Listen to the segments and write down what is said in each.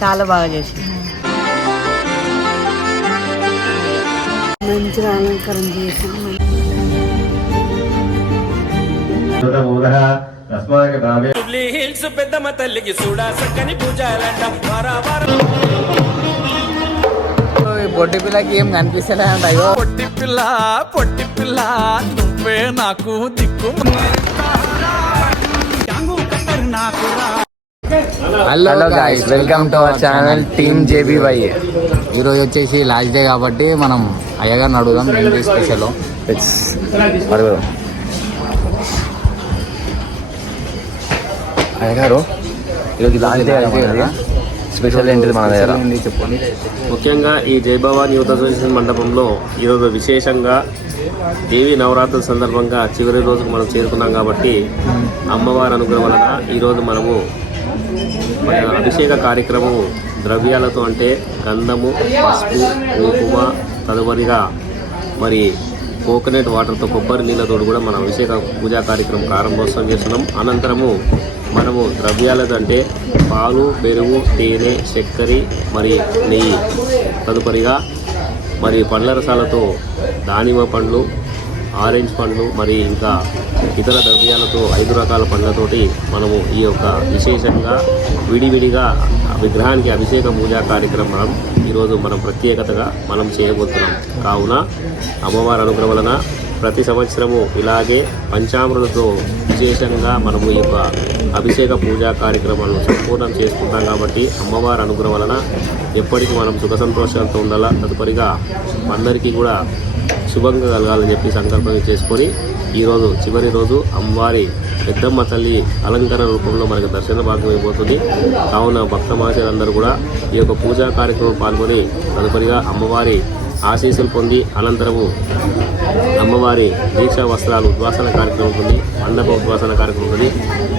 చాలా బాగా చేసి మంచిగా అలంకరణ చేసి పెద్దమ్మ తల్లికి చూడా చక్కని పూజలంట పొట్టి పిల్లకి ఏం కనిపిస్తలే అంట. పొట్టి పిల్ల నువ్వే నాకు దిక్కు. Hello guys, welcome to our channel team JBY. ఈరోజు వచ్చేసి లాస్ట్ డే కాబట్టి మనం అయ్యగారిని అడుగుదాం ఏంటి స్పెషల్. అయ్యగారు ఈరోజు లాస్ట్ డే కదా, స్పెషల్ ఏంటిది మన దగ్గర చెప్పండి. ముఖ్యంగా ఈ జై భవానీ యూత్ అసోసియేషన్ మండపంలో ఈరోజు విశేషంగా దేవి నవరాత్రుల సందర్భంగా చివరి రోజుకు మనం చేరుకున్నాం కాబట్టి అమ్మవారి అనుగ్రహం వలన ఈరోజు మనము అభిషేక కార్యక్రమం ద్రవ్యాలతో అంటే గంధము, పసుపు, కుంకుమ, తదుపరిగా మరి కోకోనట్ వాటర్తో కొబ్బరి నీళ్ళతో కూడా మనం అభిషేక పూజా కార్యక్రమం ప్రారంభోత్సవం చేస్తున్నాం. అనంతరము మనము ద్రవ్యాలతో అంటే పాలు, పెరుగు, తేనె, చక్కెర మరి నెయ్యి, తదుపరిగా మరి పండ్ల రసాలతో దానిమ్మ పండ్లు, ఆరెంజ్ పండ్లు మరి ఇంకా ఇతర ద్రవ్యాలతో 5 రకాల పండ్లతోటి మనము ఈ యొక్క విశేషంగా విడివిడిగా విగ్రహానికి అభిషేక పూజా కార్యక్రమం ఈరోజు మనం ప్రత్యేకతగా మనం చేయబోతున్నాం. కావున అమ్మవారి అనుగ్రహం వలన ప్రతి సంవత్సరము ఇలాగే పంచామృతతో విశేషంగా మనము ఈ యొక్క అభిషేక పూజా కార్యక్రమాలను సంపూర్ణం చేసుకుంటాం కాబట్టి అమ్మవారి అనుగ్రహం వలన ఎప్పటికీ మనం సుఖ సంతోషాలతో ఉండాలా. తదుపరిగా అందరికీ కూడా శుభంగా కలగాలని చెప్పి సంకల్పం చేసుకొని ఈరోజు చివరి రోజు అమ్మవారి పెద్దమ్మ తల్లి అలంకరణ రూపంలో మనకు దర్శన భాగ్యం అయిపోతుంది. కావున భక్త మహాశయులందరూ కూడా ఈ యొక్క పూజా కార్యక్రమం పాల్గొని తదుపరిగా అమ్మవారి ఆశీస్సులు పొంది అనంతరము అమ్మవారి దీక్షా వస్త్రాలు ఉద్వాసన కార్యక్రమం ఉంటుంది, మండప ఉద్వాసన కార్యక్రమం ఉంటుంది.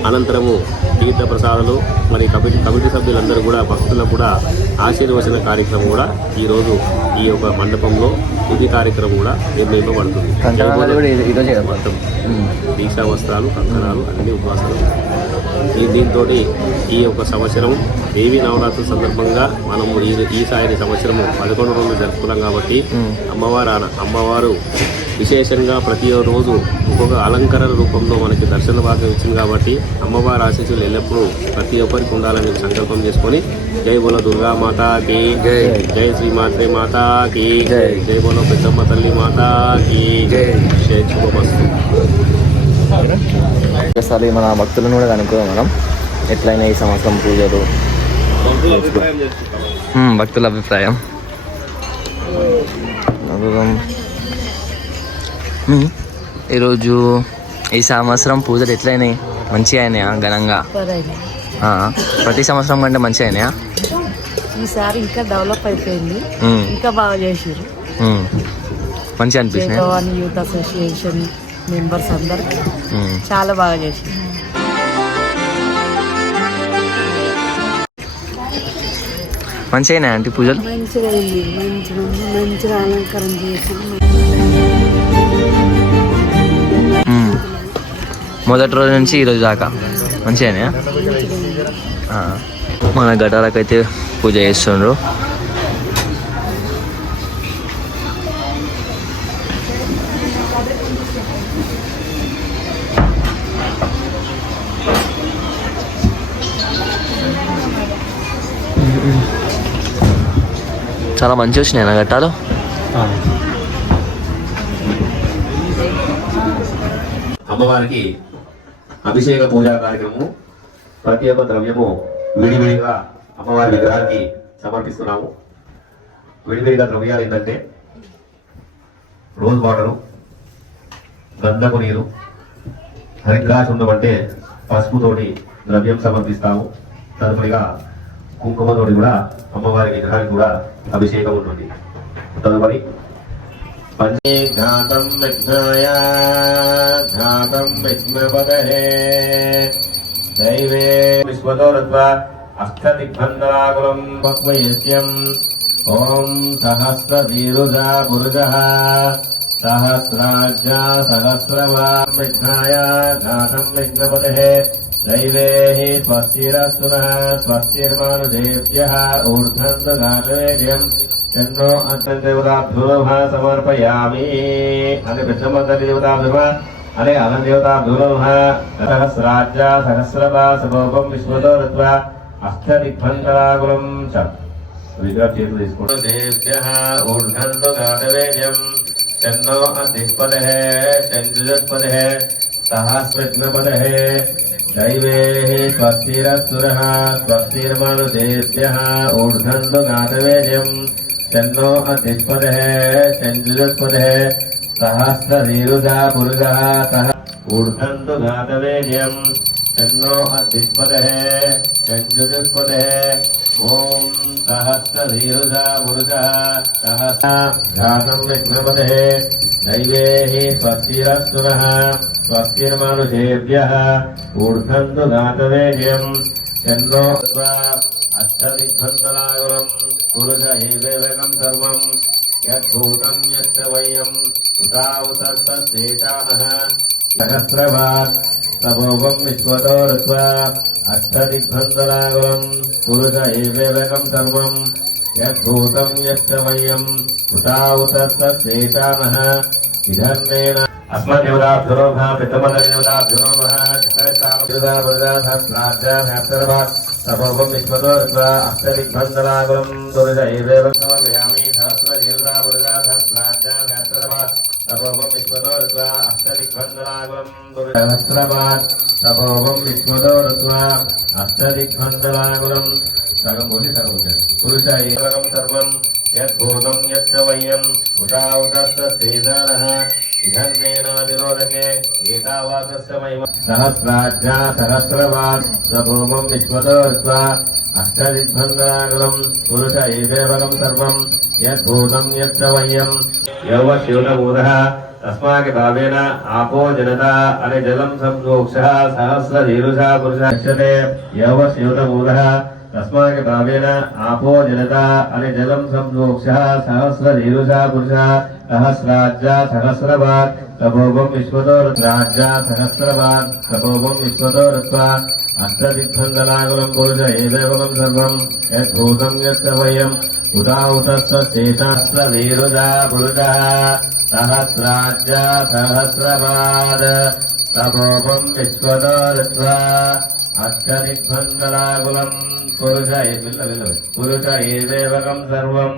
అనంతరము తీర్థ ప్రసాదాలు మరి కమిటీ సభ్యులందరూ కూడా భక్తులకు కూడా ఆశీర్వచన కార్యక్రమం కూడా ఈరోజు ఈ యొక్క మండపంలో తుది కార్యక్రమం కూడా నిర్ణయింపబడుతుంది. మొత్తం దీక్షా వస్త్రాలు, కంకణాలు అన్ని ఉద్వాసనలు. దీంతో ఈ యొక్క సంవత్సరం దేవి నవరాత్రుల సందర్భంగా మనము ఈసారి సంవత్సరము 11 రోజులు జరుపుకున్నాం కాబట్టి అమ్మవారు విశేషంగా ప్రతి రోజు ఒక్కొక్క అలంకరణ రూపంలో మనకి దర్శన భాగం ఇచ్చింది కాబట్టి అమ్మవారి ఆశీస్సులు ఎల్లప్పుడూ ప్రతి ఒక్కరికి ఉండాలని సంకల్పం చేసుకొని జై బోలో దుర్గా మాతాకి జై శ్రీ మాత్రే మాతాకి జై బోలో పెద్దమ్మ తల్లి మాతాకి జై శుభమస్తు. ఒకసారి మన భక్తులను కూడా కనుక్కోవాలి మనం ఎట్లయినా ఈ సంవత్సరం పూజలు భక్తుల అభిప్రాయం. ఈరోజు ఈ సంవత్సరం పూజలు ఎట్లయినాయి? మంచిగా అయినాయా? ఘనంగా ప్రతి సంవత్సరం కంటే మంచిగా అయినాయా? ఈసారి ఇంకా డెవలప్ అయిపోయింది, ఇంకా బాగా చేసారు. మంచిగా అనిపిస్తుంది. యూత్ అసోసియేషన్ మెంబర్స్ అందరు చాలా బాగా చేసారు. మంచిగా అయినాయి అంటే పూజలు మంచిగా మంచిగా అలంకరణ చేసి మొదటి రోజు నుంచి ఈరోజు దాకా మంచిగా అయినాయా? మన ఘటాలకైతే పూజ చేస్తుండ్రు. చాలా మంచి వచ్చినాయి నా ఘట్టాలు. అమ్మవారికి అభిషేక పూజా కార్యక్రమము ప్రతి ఒక్క ద్రవ్యము విడివిడిగా అమ్మవారి విగ్రహానికి సమర్పిస్తున్నాము. విడివిడిగా ద్రవ్యాలు ఏంటంటే రోజ్ వాటరు, గంధపు నీరు, హరిద్రాచందం అంటే పసుపుతోటి ద్రవ్యం సమర్పిస్తాము. తదుపరిగా కుంకుమతోటి కూడా అమ్మవారి విగ్రహానికి కూడా అభిషేకం ఉంటుంది. తదుపరి పంచఘాతం విఘ్నాయ ఘాతం విఘ్నపదహే దైవే విశ్వతోరత్వ అష్టదిగ్బంధరాకులం భక్వయస్యం ఓం సహస్రధీరుజా పురుషః సహస్రాజ్ఞా సహస్రవాన్ విఘ్నాయ ఘాతం విఘ్నపదహే दैवेहि स्वस्तिरस्तु नः स्वस्तिर्मानुषेभ्यः ऊर्ध्वं ददातवेद्यं तन्नो अन्तर्देवताभ्यो नमः समर्पयामि अने पितृमण्डलदेवताभ्यो अने अनन्देवताभ्यो नमः सहस्राज्या सहस्रपा सभोपं विश्वतो रत्वा अष्टदिग्भन्तराकुलं च विग्रहं देभ्यः ऊर्ध्वं ददातवेद्यं तन्नो अद्धिष्पदः चन्द्रजत्पदः सहस्रज्ञपदः दैवेः स्वस्तिरस्तुरः स्वस्तिर्मनुषेभ्यः ऊर्ध्वं ददातवेद्यं तन्नो अद्धिष्पदः चन्द्रजत्पदः सहस्रधीरुधा पुरुषः सह ऊर्ध्वं ददातवेद्यं तन्नो अद्धिष्पदः चन्द्रजत्पदः ॐ सहस्रधीरुधा पुरुषः सहस्रघातं विघ्नपदः दैवेः स्वस्तिरस्तुनः स्वस्तिर्मनुषेभ्यः ऊर्ध्वं ददातवेद्यं तन्नो अष्टदिग्भन्तराकुलं पुरुष एवेदकं सर्वं यद्भूतं यच्च वयं उतावतस्तस्येषामः सहस्रवात् तपोवं विश्वतो ऋत्वा अष्टदिग्भन्तराकुलं पुरुष एवेदकं सर्वं यद्भूतं यच्च वयं उतावतस्तस्येषामः इदन्नेन अस्मद्देवताभ्यो नमः पितृमण्डलदेवताभ्यो नमः सहस्राज्ञा तपोवं विश्वतो ऋत्वा अष्टदिग्भन्तराकुलं पुरुष एवेदं समर्पयामि सहस्रधीरुधा पुरुषा सहस्राज्ञा तपोवं विश्वतो ऋत्वा अष्टदिग्भन्तराकुलं पुरुष सहस्रपात् तपोवं विश्वतो ऋत्वा अष्टदिग्भन्तराकुलं पुरुष एवेदं सर्वं यद्भूतं यच्च वयं उतावतस्तस्येषानः इदन्नेनादिरोधके एतावातस्य महिमा सहस्राज्ञा सहस्रवात् तपोवं विश्वतो ऋत्वा अष्टदिग्भन्तराकुलं पुरुष एवेदं सर्वं यद्भूतं यच्च वयं यौवस्योतभूतः तस्मात् भावेन आपो जनता अने जलं संप्रोक्षः सहस्रधीरुषा पुरुषः दक्षते यौवस्योतभूतः तस्मात् भावेन आपो जनता अने जलं संप्रोक्षः सहस्रधीरुषा पुरुषः सहस्राज्ञा सहस्रवात् तपोवं विश्वतो राज्ञा सहस्रवात् तपोवं विश्वतो ऋत्वा अष्टदिग्भन्तराकुलं पुरुष एवेदं सर्वं यद्भूतं यच्च वयं उतावतस्तस्येषास्त्रधीरुधा पुरुषः सहस्राज्ञा सहस्रवात् तपोवं विश्वतो ऋत्वा अष्टदिग्भन्तराकुलं पुरुष एवेदं सर्वं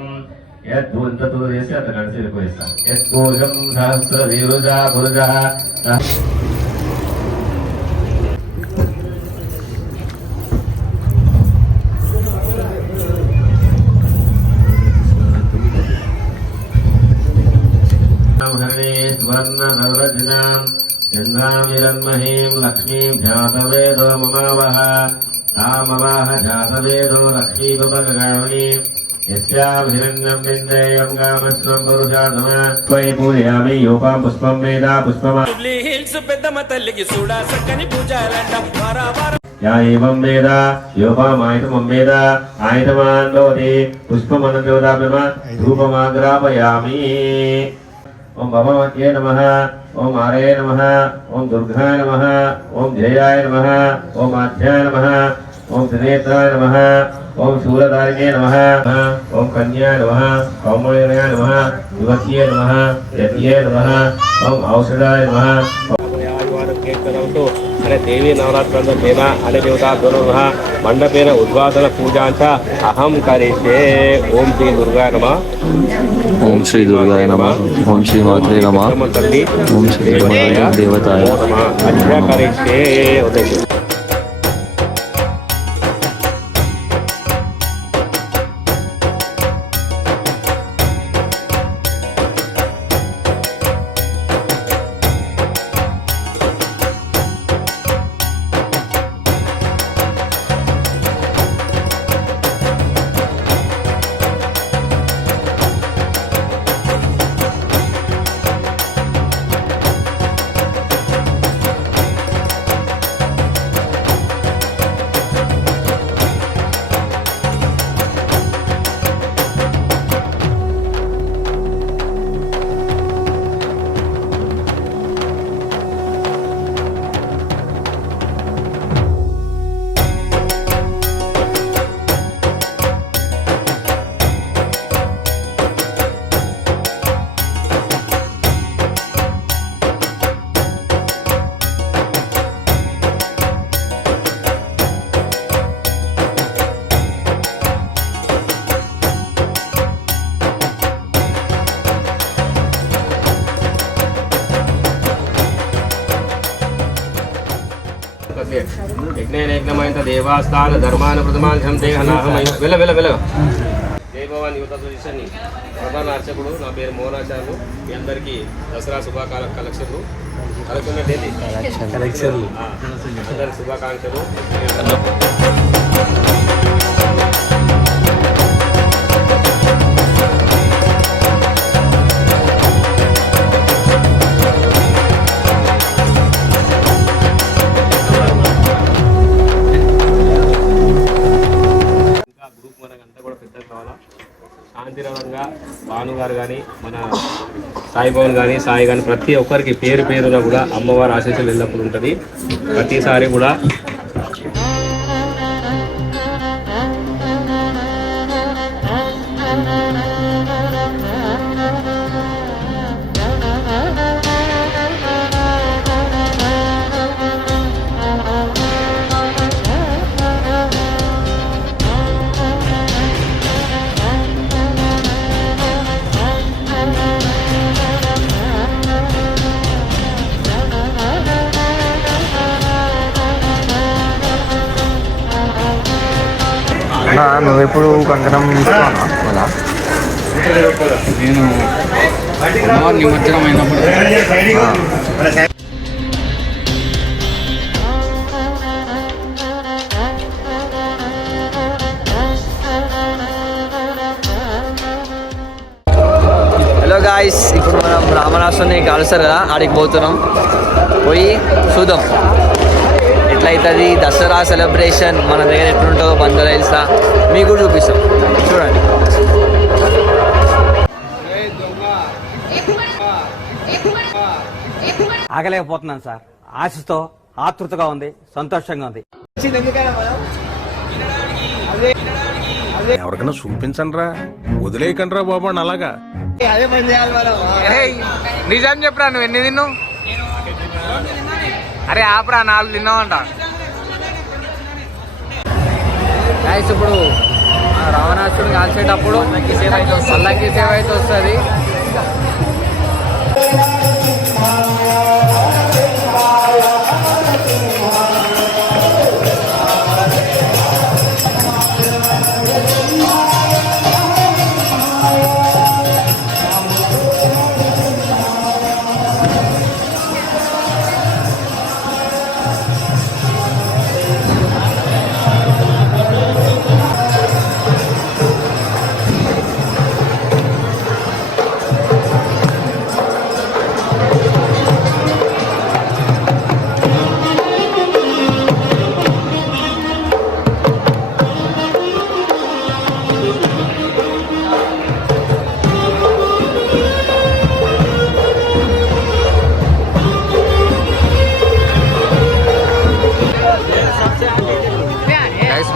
यद्भूतं यत्पूजं सहस्रधीरुषा पुरुषः स्वर्णरजनां चन्द्रामिरन्महीं लक्ष्मीं जातवेदो ममावह तामवाह जातवेदो लक्ष्मीपगामिनी यस्याभिरण्यं विन्देयं कामस्वं पुरुषात्मा त्वयि पूजयामि योपां पुष्पं वेदा पुष्पमा జూబ్లీ హిల్స్ పెద్దమ్మ తల్లికి చూడా సక్కని పూజలంట వారావారం या एवं वेद योपामायतमं वेद आयतमान् भवति पुष्पमनन्देवताभ्यः धूपमाग्रापयामि ओम भवमत्ये नमः ओम आर्ये नमः ओम दुर्गाय नमः ओम जयाय नमः ओम आध्याय नमः ओम त्रिनेत्राय नमः ओम शूलधारिणे नमः ओम कन्याय नमः कौमार्याय नमः युवत्ये नमः यत्ये नमः ओम औषधाय नमः अने देवी नवरात्रेन अने देवताभ्यो नमः मंडपेन उद्वासन पूजांच अहं करिष्ये ओम श्री दुर्गाय नमः ओम श्री दुर्गाय नमः ओम श्री मात्रे नमः ओम श्री देवताय नमः अच्छा करिष्ये దేవాస్థాన ధర్మాన ప్రథమాంశం దేహనాహమయ వెల జై భవాన్ యువత అసోసియేషన్ ప్రధాన అర్చకుడు నా పేరు మోహనాచార్యులు. మీ అందరికీ దసరా కలెక్షన్లు అందరి శుభాకాంక్షలు. గ్రూప్ మనకంతా కూడా పెద్దగా కావాలా. శాంతిరవంగా భాను గారు కానీ మన సాయి భవన్ కానీ సాయి కానీ ప్రతి ఒక్కరికి పేరు పేరున కూడా అమ్మవారి ఆశీస్సులు ఎల్లప్పుడు ఉంటుంది. ప్రతిసారి కూడా నువ్వు ఎప్పుడు కంకణం తీసుకున్నా? నేను అమ్మవారి నిమజ్జనం అయినప్పుడు హలో గాయ్స్, ఇప్పుడు మనం రామరాష్ట్రాన్ని కాలుస్తారు కదా, ఆడికి పోతున్నాం. పోయి చూద్దాం ఎట్లయితుంది దసరా సెలబ్రేషన్, మన దగ్గర ఎట్లుంటుందో బందర్ హిల్స్లో మీకు కూడా చూపిస్తాం. చూడండి. ఆగలేకపోతున్నాను సార్. ఆశతో ఆతృతగా ఉంది, సంతోషంగా ఉంది. ఎవరికైనా చూపించండి రా, వదిలేయకండి రా బాబు అని అలాగా. నిజం చెప్పరా, నువ్వు ఎన్ని తిన్నావు? అరే ఆపరా, 4 తిన్నావంట. ఇప్పుడు రావణాసురుడు కాల్చేటప్పుడు పల్లకి సేవ అయితే వస్తుంది.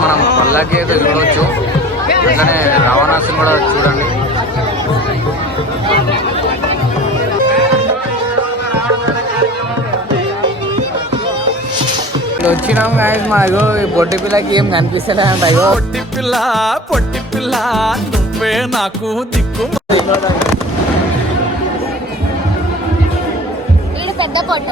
మనం పల్లకి అయితే చూడవచ్చు, అట్లనే రావణాసుని కూడా చూడండి. వచ్చినాం గాయస్, మా ఇగో పొట్టి పిల్లకి ఏం కనిపిస్తలే అంట. ఇగో పొట్టి పిల్ల నువ్వే నాకు దిక్కు. పెద్ద పొట్ట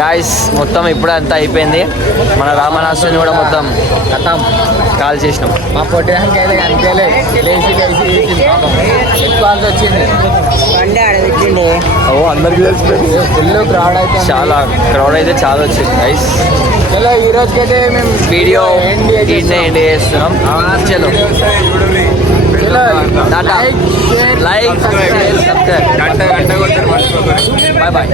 గాయస్, మొత్తం ఇప్పుడు అంతా అయిపోయింది. మన రామనాసుని కూడా మొత్తం కథం కాల్ చేసినాం. మా పొట్టిదానికి అయితే కనిపించలే, లేచి ఎక్కువాల్సి వచ్చింది. అందరికి ఫుల్ క్రౌడ్ అయితే, చాలా క్రౌడ్ అయితే చాలా వచ్చింది గైస్. చలో ఈ రోజుకి అయితే మేము వీడియో ఎండ్ చేస్తున్నాం. చలో లైక్, సబ్స్క్రైబ్. Bye bye.